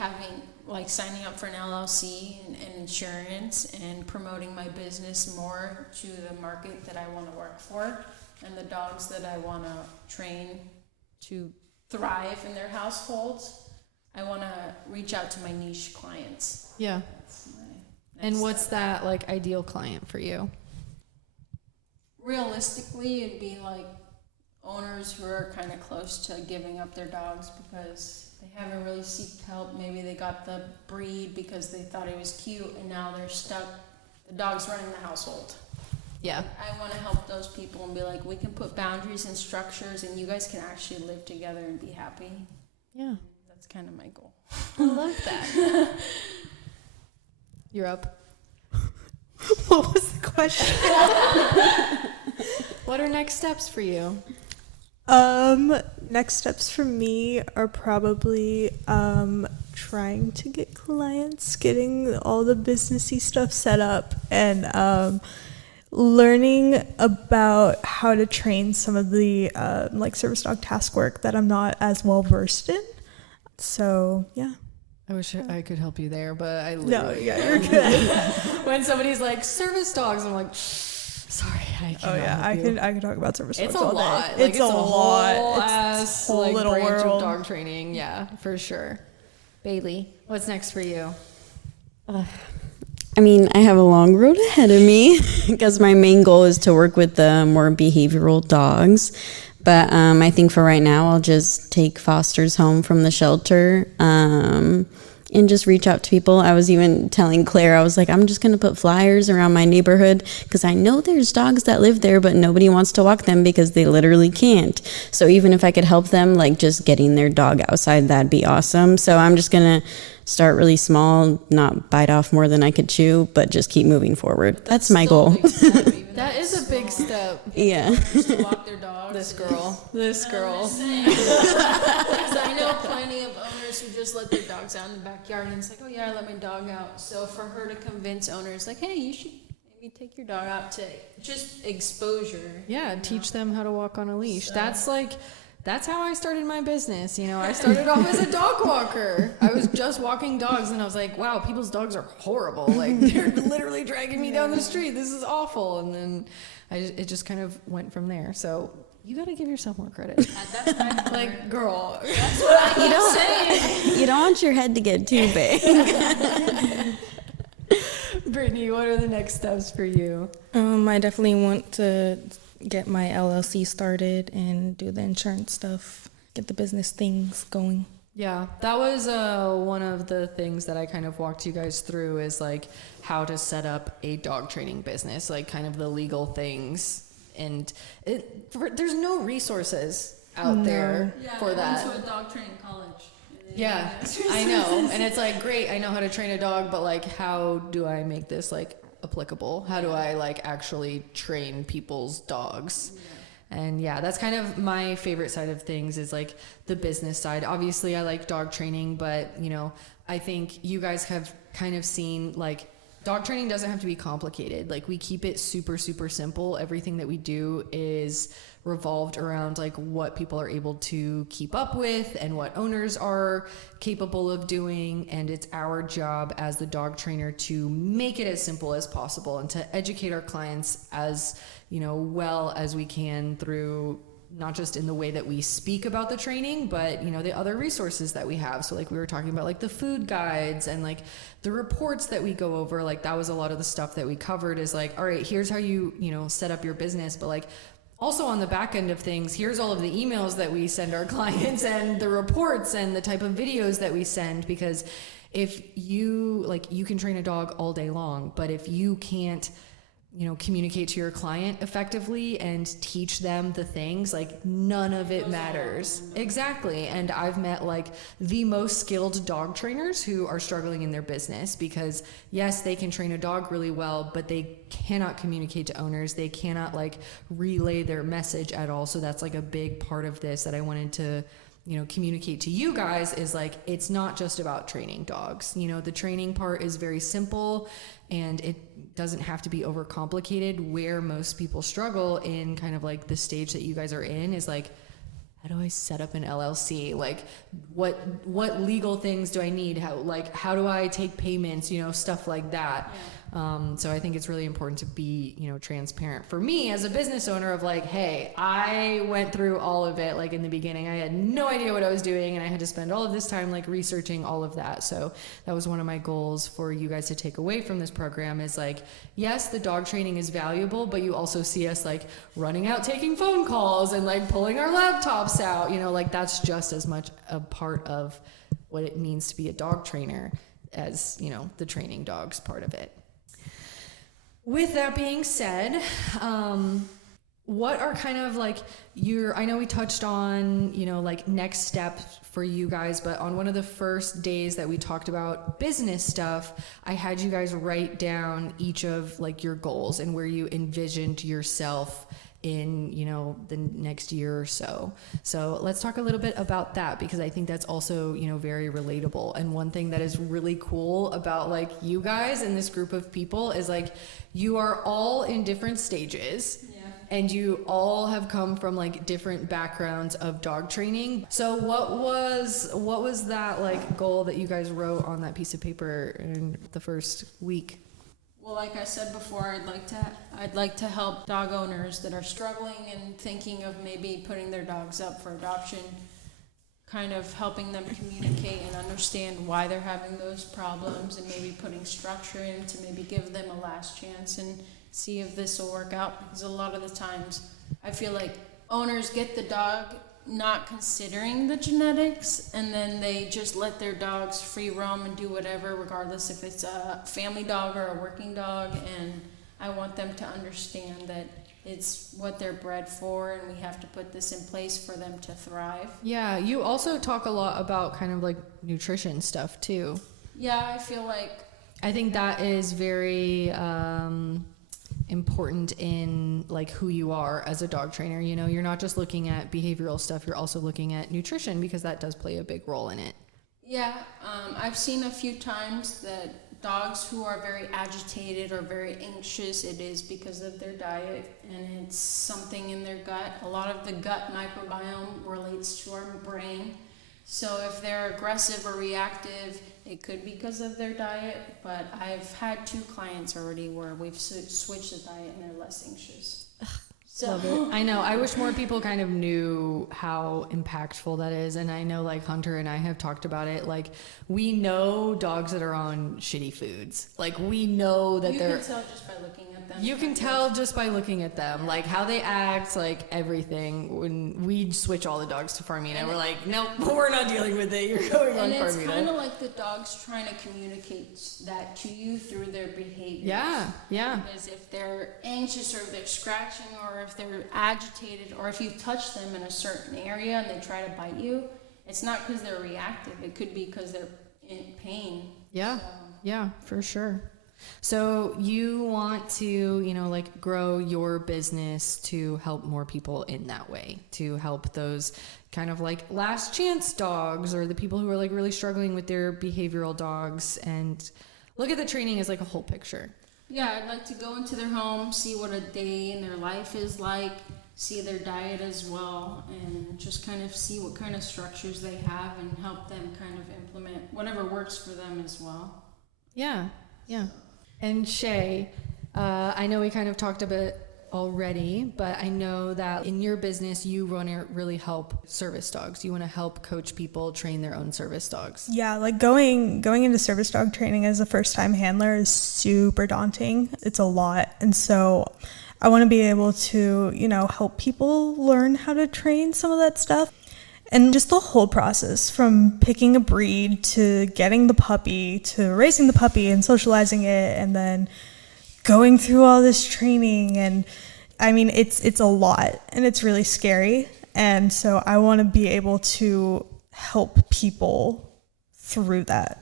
signing up for an LLC and insurance, and promoting my business more to the market that I want to work for, and the dogs that I want to train to thrive in their households. I want to reach out to my niche clients. Yeah. That's my next And what's step. that like ideal client for you? Realistically, it'd be like owners who are kind of close to giving up their dogs because they haven't really sought help. Maybe they got the breed because they thought it was cute, and now they're stuck. The dog's running the household. Yeah. I want to help those people and be like, we can put boundaries and structures, and you guys can actually live together and be happy. Yeah. That's kind of my goal. I love that. You're up. What was the question? What are next steps for you? Next steps for me are probably trying to get clients, getting all the businessy stuff set up, and learning about how to train some of the like service dog task work that I'm not as well versed in. So yeah. I wish I could help you there, but I No, literally... yeah, you're good. When somebody's like, service dogs, I'm like, sorry, I can't. Oh yeah, I could talk about service It's dogs a all day. lot. Like, It's a lot. Whole It's ass, a whole like, little branch world. of dog training. Yeah, for sure. Bailey, what's next for you? I mean, I have a long road ahead of me because my main goal is to work with the more behavioral dogs. But I think for right now, I'll just take fosters home from the shelter and just reach out to people. I was even telling Claire, I was like, I'm just going to put flyers around my neighborhood because I know there's dogs that live there, but nobody wants to walk them because they literally can't. So even if I could help them, like just getting their dog outside, that'd be awesome. So I'm just going to start really small, not bite off more than I could chew, but just keep moving forward. That's my goal. That is a big step. Yeah. Just to walk their dogs. This girl. Because I know plenty of owners who just let their dogs out in the backyard, and it's like, oh yeah, I let my dog out. So for her to convince owners, like, hey, you should maybe take your dog out, to just exposure. Yeah, you know? teach them how to walk on a leash. So- That's like that's how I started my business. You know, I started off as a dog walker. I was just walking dogs, and I was like, wow, people's dogs are horrible. Like, they're literally dragging me down the street. This is awful. And then it just kind of went from there. So you got to give yourself more credit. Like, girl. That's what I keep saying. You don't want your head to get too big. Brittany, what are the next steps for you? I definitely want to get my LLC started and do the insurance stuff, get the business things going. Yeah, that was one of the things that I kind of walked you guys through, is like how to set up a dog training business, like kind of the legal things. And there's no resources out there for that. I went to a dog training college. Yeah, I know. And it's like, great, I know how to train a dog, but like, how do I make this like applicable? How do I like actually train people's dogs? And yeah, that's kind of my favorite side of things, is like the business side. Obviously I like dog training, but you know, I think you guys have kind of seen like dog training doesn't have to be complicated. Like, we keep it super, super simple. Everything that we do is revolved around like what people are able to keep up with and what owners are capable of doing. And it's our job as the dog trainer to make it as simple as possible and to educate our clients as, you know, well as we can through not just in the way that we speak about the training, but you know, the other resources that we have. So like we were talking about like the food guides and like the reports that we go over, like that was a lot of the stuff that we covered, is like, all right, here's how you know, set up your business. But like also on the back end of things, here's all of the emails that we send our clients and the reports and the type of videos that we send. Because if you like, you can train a dog all day long, but if you can't, you know, communicate to your client effectively and teach them the things, like none of it matters. Exactly. And I've met like the most skilled dog trainers who are struggling in their business because yes, they can train a dog really well, but they cannot communicate to owners. They cannot like relay their message at all. So that's like a big part of this that I wanted to, you know, communicate to you guys, is like, it's not just about training dogs. You know, the training part is very simple and it doesn't have to be overcomplicated. Where most people struggle in kind of like the stage that you guys are in is like, how do I set up an LLC? Like what legal things do I need? How do I take payments? You know, stuff like that. So I think it's really important to be, you know, transparent. For me as a business owner of like, hey, I went through all of it. Like in the beginning, I had no idea what I was doing and I had to spend all of this time like researching all of that. So that was one of my goals for you guys to take away from this program, is like, yes, the dog training is valuable, but you also see us like running out, taking phone calls and like pulling our laptops out, you know, like that's just as much a part of what it means to be a dog trainer as, you know, the training dogs part of it. With that being said, what are kind of like I know we touched on, you know, like next steps for you guys, but on one of the first days that we talked about business stuff, I had you guys write down each of like your goals and where you envisioned yourself in, you know, the next year or so. So let's talk a little bit about that, because I think that's also, you know, very relatable. And one thing that is really cool about like you guys and this group of people is like, you are all in different stages. And you all have come from like different backgrounds of dog training. So what was that like goal that you guys wrote on that piece of paper in the first week? Well, like I said before, I'd like to help dog owners that are struggling and thinking of maybe putting their dogs up for adoption, kind of helping them communicate and understand why they're having those problems, and maybe putting structure in to maybe give them a last chance and see if this will work out. Because a lot of the times I feel like owners get the dog not considering the genetics, and then they just let their dogs free roam and do whatever, regardless if it's a family dog or a working dog. And I want them to understand that it's what they're bred for, and we have to put this in place for them to thrive. Yeah, you also talk a lot about kind of like nutrition stuff too. Yeah, I feel like I think that is very important in like who you are as a dog trainer. You know, you're not just looking at behavioral stuff, you're also looking at nutrition, because that does play a big role in it. Yeah, I've seen a few times that dogs who are very agitated or very anxious, it is because of their diet, and it's something in their gut. A lot of the gut microbiome relates to our brain. So if they're aggressive or reactive, it could be because of their diet, but I've had 2 clients already where we've switched the diet and they're less anxious. Love it. I know. I wish more people kind of knew how impactful that is. And I know, like, Hunter and I have talked about it. Like, we know dogs that are on shitty foods. Like, we know that they're... You can tell just by looking at them. You can tell just by looking at them, like how they act, like everything. When we switch all the dogs to Farmina, we're like, nope, we're not dealing with it. You're going on Farmina. And it's kind of like the dog's trying to communicate that to you through their behavior. Yeah, yeah. Because if they're anxious, or if they're scratching, or if they're agitated, or if you touch them in a certain area and they try to bite you, it's not because they're reactive. It could be because they're in pain. Yeah, So. yeah, for sure. So you want to, like grow your business to help more people in that way, to help those kind of like last chance dogs, or the people who are like really struggling with their behavioral dogs, and look at the training as like a whole picture. Yeah, I'd like to go into their home, see what a day in their life is like, see their diet as well, and just kind of see what kind of structures they have and help them kind of implement whatever works for them as well. Yeah, yeah. And Shay, I know we kind of talked a bit already, but I know that in your business, you want to really help service dogs. You want to help coach people train their own service dogs. Yeah, like going into service dog training as a first-time handler is super daunting. It's a lot. And so I want to be able to, help people learn how to train some of that stuff. And just the whole process, from picking a breed to getting the puppy to raising the puppy and socializing it, and then going through all this training. And I mean, it's a lot, and it's really scary. And so I want to be able to help people through that.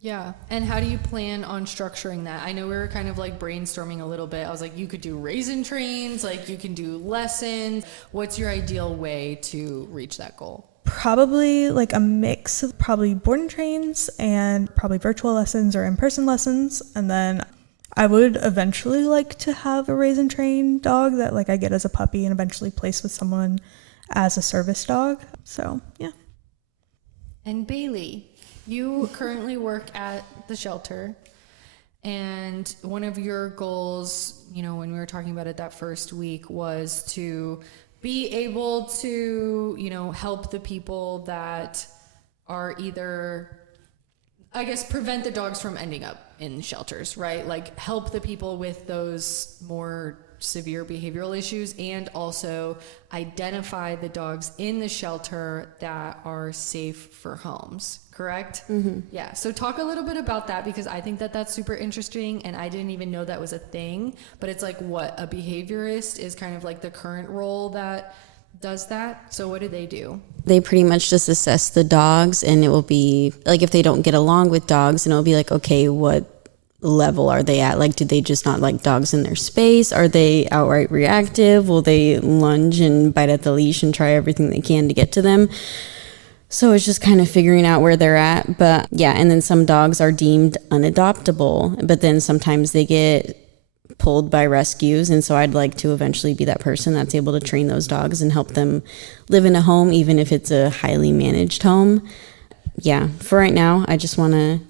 Yeah. And how do you plan on structuring that? I know we were kind of like brainstorming a little bit. I was like, you could do raisin trains, like you can do lessons. What's your ideal way to reach that goal? Probably like a mix of probably board and trains and probably virtual lessons or in-person lessons. And then I would eventually like to have a raise and train dog that like I get as a puppy and eventually place with someone as a service dog. So, yeah. And Bailey, you currently work at the shelter, and one of your goals, when we were talking about it that first week, was to be able to, help the people that are either, I guess, prevent the dogs from ending up in shelters, right? Like help the people with those more severe behavioral issues, and also identify the dogs in the shelter that are safe for homes, correct? Mm-hmm. Yeah. So talk a little bit about that, because I think that that's super interesting, and I didn't even know that was a thing, but it's like what a behaviorist is kind of like the current role that does that. So what do they do? They pretty much just assess the dogs, and it will be like if they don't get along with dogs, and it'll be like, okay, what level are they at? Like, do they just not like dogs in their space? Are they outright reactive? Will they lunge and bite at the leash and try everything they can to get to them? So it's just kind of figuring out where they're at. But yeah, and then some dogs are deemed unadoptable, but then sometimes they get pulled by rescues, and so I'd like to eventually be that person that's able to train those dogs and help them live in a home, even if it's a highly managed home. Yeah, for right now, I just want to,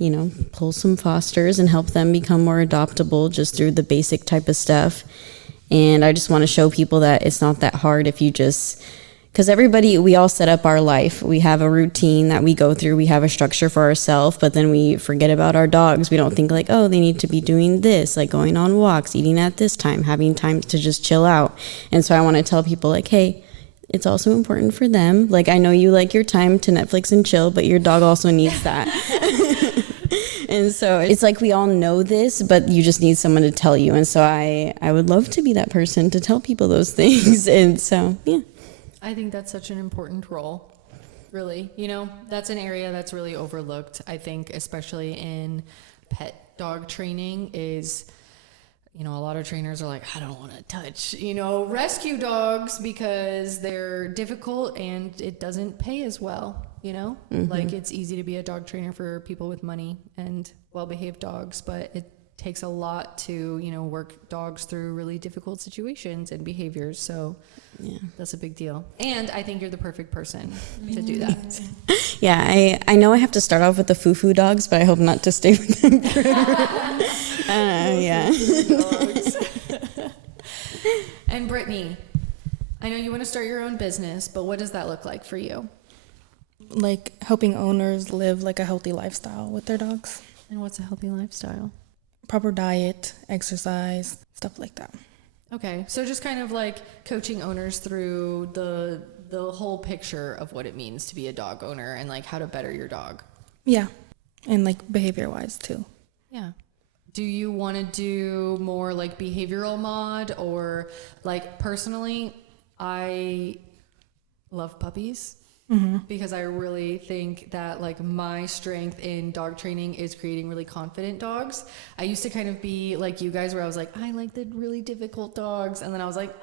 pull some fosters and help them become more adoptable just through the basic type of stuff. And I just want to show people that it's not that hard if you just, because we all set up our life. We have a routine that we go through. We have a structure for ourselves, but then we forget about our dogs. We don't think like, oh, they need to be doing this, like going on walks, eating at this time, having time to just chill out. And so I want to tell people like, hey, it's also important for them. Like, I know you like your time to Netflix and chill, but your dog also needs that. And so it's like we all know this, but you just need someone to tell you. And so I would love to be that person to tell people those things. And so, yeah. I think that's such an important role, really. That's an area that's really overlooked, I think, especially in pet dog training is... a lot of trainers are like, I don't want to touch, rescue dogs because they're difficult and it doesn't pay as well. you know? Like, it's easy to be a dog trainer for people with money and well-behaved dogs, but it takes a lot to, you know, work dogs through really difficult situations and behaviors. So that's a big deal. And I think you're the perfect person to do that. Yeah, I know I have to start off with the foo-foo dogs, but I hope not to stay with them forever. Yeah. And Brittany, I know you want to start your own business, but what does that look like for you? Like helping owners live like a healthy lifestyle with their dogs. And what's a healthy lifestyle? Proper diet, exercise, stuff like that. Okay, so just kind of like coaching owners through the whole picture of what it means to be a dog owner and like how to better your dog. Yeah, and like behavior-wise too. Yeah. Do you want to do more like behavioral mod, or like personally, I love puppies. Because I really think that like my strength in dog training is creating really confident dogs. I used to kind of be like you guys where I was like, I like the really difficult dogs. And then I was like,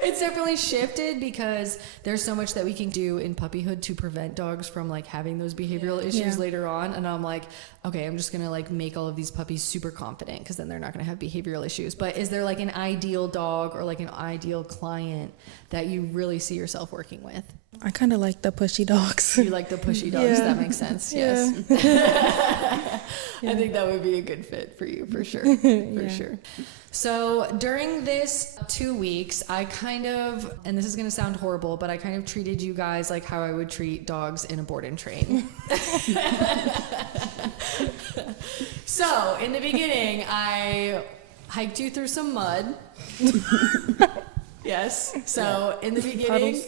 it's definitely shifted because there's so much that we can do in puppyhood to prevent dogs from like having those behavioral issues later on. And I'm like, okay, I'm just going to like make all of these puppies super confident because then they're not going to have behavioral issues. But is there like an ideal dog or like an ideal client that you really see yourself working with? I kind of like the pushy dogs. You like the pushy dogs. Yeah. That makes sense. Yes. I think that would be a good fit for you for sure. For sure. So during this 2 weeks, I kind of, and this is going to sound horrible, but I kind of treated you guys like how I would treat dogs in a board and train. So in the beginning, I hiked you through some mud. Yes. So in the beginning,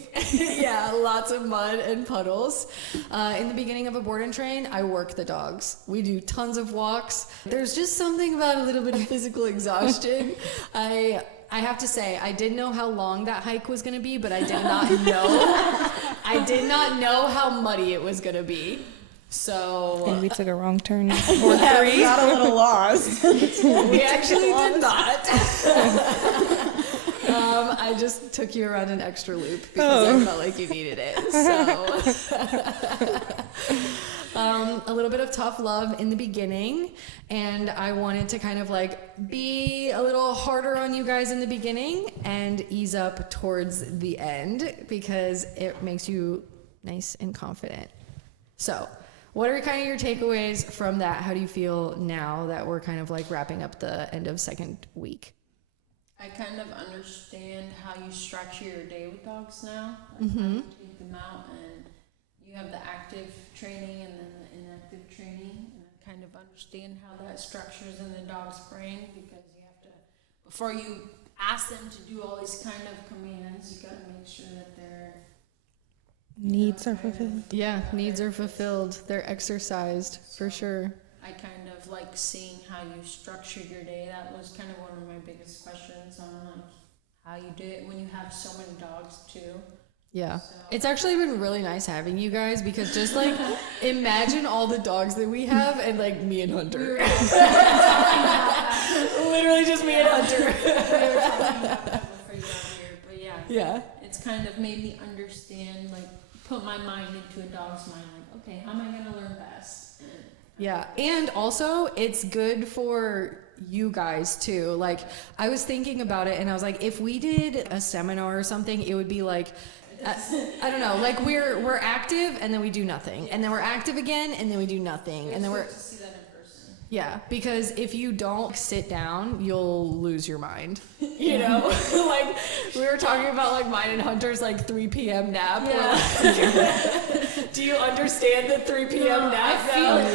lots of mud and puddles. In the beginning of a board and train, I work the dogs. We do tons of walks. There's just something about a little bit of physical exhaustion. I have to say, I didn't know how long that hike was going to be, but I did not know. I did not know how muddy it was going to be. So And we took a wrong turn. We got a little lost. we actually did not. I just took you around an extra loop because I felt like you needed it. So a little bit of tough love in the beginning, and I wanted to kind of like be a little harder on you guys in the beginning and ease up towards the end because it makes you nice and confident. So what are kind of your takeaways from that? How do you feel now that we're kind of like wrapping up the end of second week? I kind of understand how you structure your day with dogs now. Like how you take them out, and you have the active training and then the inactive training. And I kind of understand how that structures in the dog's brain because you have to, before you ask them to do all these kind of commands, you got to make sure that their Needs are fulfilled. Yeah, needs are fulfilled. They're exercised for sure. I kind of like seeing how you structured your day. That was kind of one of my biggest questions on like how you do it when you have so many dogs too. Yeah. It's actually been really nice having you guys because just like imagine all the dogs that we have and like me and Hunter. Literally just me and Hunter. We were talking about that before you got here, but Yeah. it's kind of made me understand, like put my mind into a dog's mind, like okay, how am I gonna learn best? Yeah, and also it's good for you guys too. Like I was thinking about it and I was like, if we did a seminar or something, it would be like, I don't know, like we're active and then we do nothing, and then we're active again and then we do nothing, and then we're to see that in person. yeah, because if you don't sit down, you'll lose your mind. You know, like we were talking about like mine and Hunter's like 3 p.m. nap. Yeah. Like, do you understand the 3 p.m. nap? I feel it.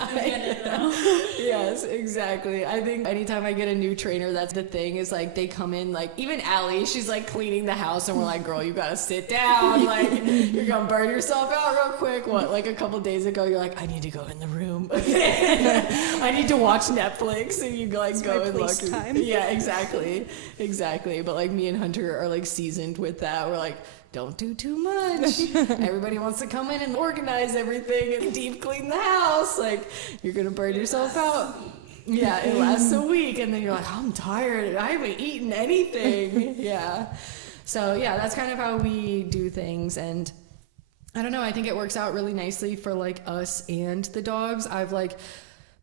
I get it now. Yes, exactly. I think anytime I get a new trainer, that's the thing is like they come in, like even Allie, she's like cleaning the house and we're like, girl, you gotta sit down. Like you're gonna burn yourself out real quick. What, like a couple days ago, you're like, I need to go in the room. I need to watch Netflix, and you like It's go my and look. place time. Yeah, exactly. But like me and Hunter are like seasoned with that. We're like, don't do too much. Everybody wants to come in and organize everything and deep clean the house. Like you're gonna burn yourself out. Yeah, it lasts a week, and then you're like, I'm tired. I haven't eaten anything. Yeah. So yeah, that's kind of how we do things. And I don't know, I think it works out really nicely for like us and the dogs. I've like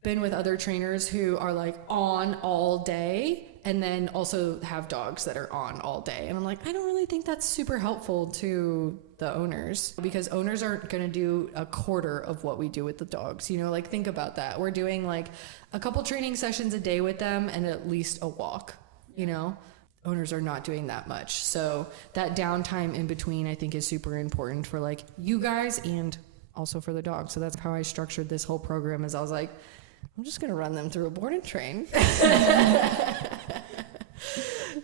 been with other trainers who are like on all day and then also have dogs that are on all day. And I'm like, I don't really think that's super helpful to the owners, because owners aren't going to do a quarter of what we do with the dogs. You know, like think about that. We're doing like a couple training sessions a day with them and at least a walk, you know? Owners are not doing that much. So that downtime in between, I think, is super important for like you guys and also for the dogs. So that's how I structured this whole program, is I was like, I'm just going to run them through a board and train.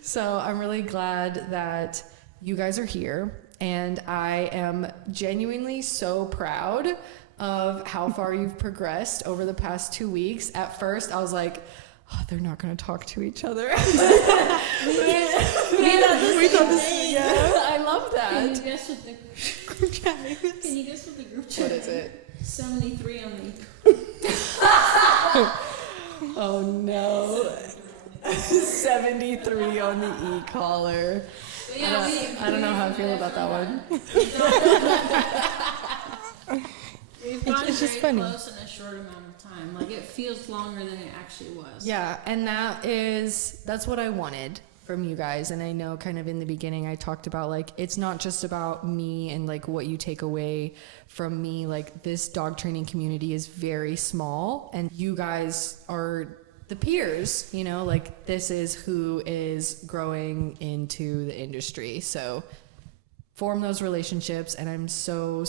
So I'm really glad that you guys are here. And I am genuinely so proud of how far you've progressed over the past 2 weeks. At first, I was like, oh, they're not going to talk to each other. we thought this. Yeah, I love that. Can you guess what the group chat is? Can you guess what the group chat is? What is it? 73 on the. Oh no. 73 on the e-collar. Yeah, I don't know how I feel about that one. We've gotten It's just very funny. close in a short amount of time. Like it feels longer than it actually was. Yeah, and that's what I wanted from you guys. And I know kind of in the beginning I talked about like it's not just about me and like what you take away from me. Like this dog training community is very small and you guys are the peers, you know, like this is who is growing into the industry. So form those relationships, and I'm so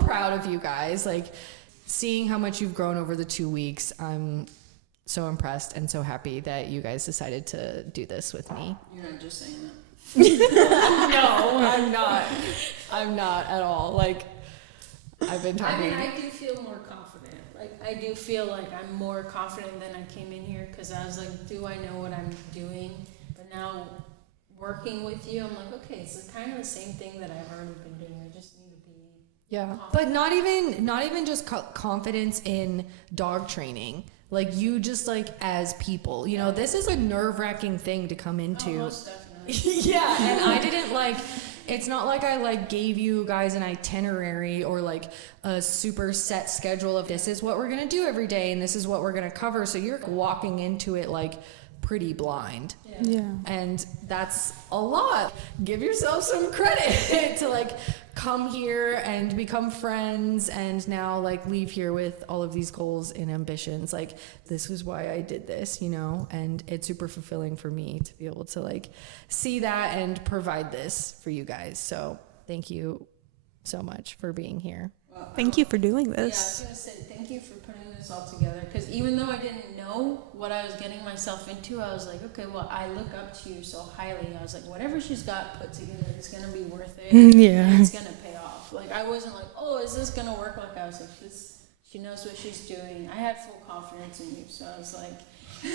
proud of you guys. Like seeing how much you've grown over the 2 weeks, I'm so impressed and so happy that you guys decided to do this with me. You're not just saying that. No, I'm not at all. Like I've been talking. I do feel more confident. Like I do feel like I'm more confident than I came in here, because I was like, do I know what I'm doing? But now working with you, I'm like, okay, it's kind of the same thing that I've already been doing. I just need to be But not even just confidence in dog training. Like you just like as people, you know, this is a nerve-wracking thing to come into. most definitely. Yeah, and I didn't like, it's not like I like gave you guys an itinerary or like a super set schedule of this is what we're gonna do every day and this is what we're gonna cover. So you're walking into it like pretty blind. Yeah. And that's a lot. Give yourself some credit to like come here and become friends and now like leave here with all of these goals and ambitions. Like this is why I did this, you know, and it's super fulfilling for me to be able to like see that and provide this for you guys. So thank you so much for being here. Thank you for doing Yeah, I was this. gonna say thank you for putting this all together, because even though I didn't know what I was getting myself into, I was like, okay, well, I look up to you so highly. I was like, whatever she's got put together, it's gonna be worth it. Yeah. And it's gonna pay off. Like I wasn't like, oh, is this gonna work? Like I was like, she knows what she's doing. I had full confidence in you, so I was like, I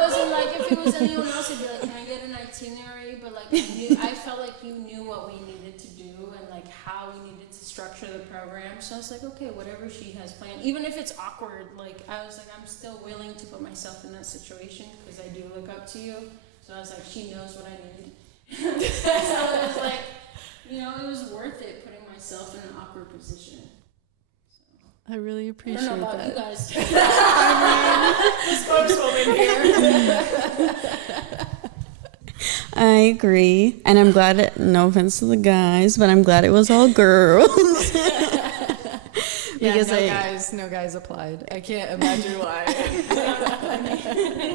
wasn't like if it was anyone else, I'd be like, can I get an itinerary? But like I felt like you knew what we needed to do and like how we needed to structure the program. So I was like, okay, whatever she has planned, even if it's awkward, like I was like, I'm still willing to put myself in that situation because I do look up to you. So I was like, she knows what I need. So it was like, you know, it was worth it putting myself in an awkward position. I really I appreciate don't know about that. you guys. The spokeswoman here. I agree. And I'm glad, no offense to the guys, but I'm glad it was all girls. Yeah, Because no guys applied. I can't imagine why.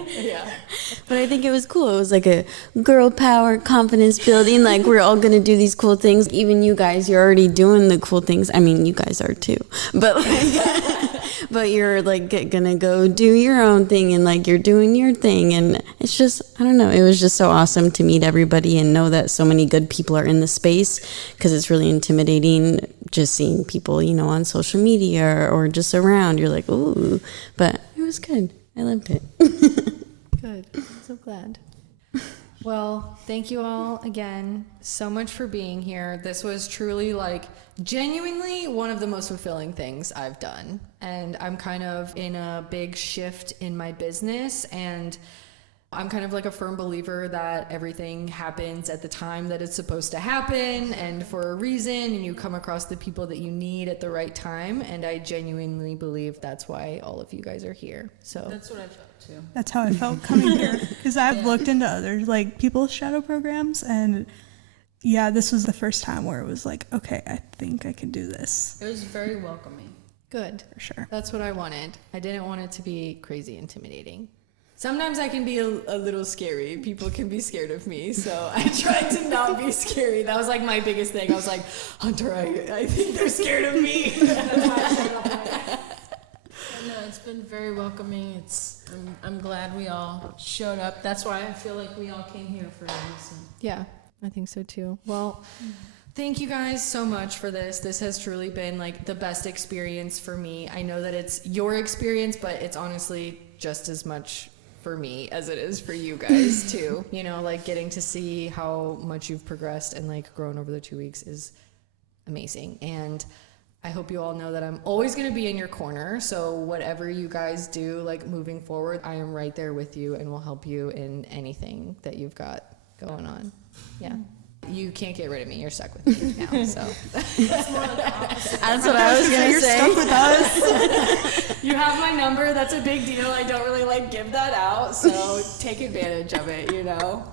Yeah. But I think it was cool. It was like a girl power confidence building. Like we're all going to do these cool things. Even you guys, you're already doing the cool things. I mean, you guys are too. But like, but you're like going to go do your own thing and like you're doing your thing. And it's just, I don't know. It was just so awesome to meet everybody and know that so many good people are in the space, because it's really intimidating just seeing people, you know, on social media or just around. You're like, ooh, but it was good. I loved it. Good. I'm so glad. Well, thank you all again so much for being here. This was truly like genuinely one of the most fulfilling things I've done. And I'm kind of in a big shift in my business, and I'm kind of like a firm believer that everything happens at the time that it's supposed to happen and for a reason, and you come across the people that you need at the right time. And I genuinely believe that's why all of you guys are here. So That's what I felt too. That's how I felt coming here, because I've looked into other like people's shadow programs, and yeah, this was the first time where it was like, okay, I think I can do this It was very welcoming. good. for sure. That's what I wanted. I didn't want it to be crazy intimidating. Sometimes I can be a little scary. People can be scared of me, so I tried to not be scary. That was like my biggest thing. I was like, Hunter, I think they're scared of me. No, it's been very welcoming. I'm glad we all showed up. That's why I feel like we all came here for a reason. Yeah, I think so too. Well, thank you guys so much for this. This has truly been like the best experience for me. I know that it's your experience, but it's honestly just as much for me as it is for you guys too. You know, like getting to see how much you've progressed and like grown over the 2 weeks is amazing. And I hope you all know that I'm always going to be in your corner. So whatever you guys do, like moving forward, I am right there with you and will help you in anything that you've got going on. Yeah. You can't get rid of me. You're stuck with me now. So That's what I was gonna say. Stuck with us. you have my number. That's a big deal. I don't really like give that out. So take advantage of it, you know.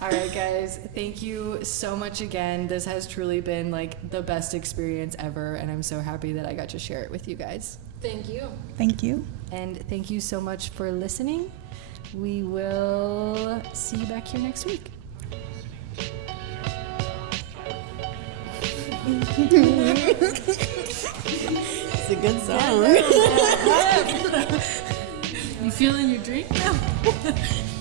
All right, guys. Thank you so much again. This has truly been like the best experience ever. And I'm so happy that I got to share it with you guys. Thank you. Thank you. And thank you so much for listening. We will see you back here next week. It's a good song. You feeling your drink?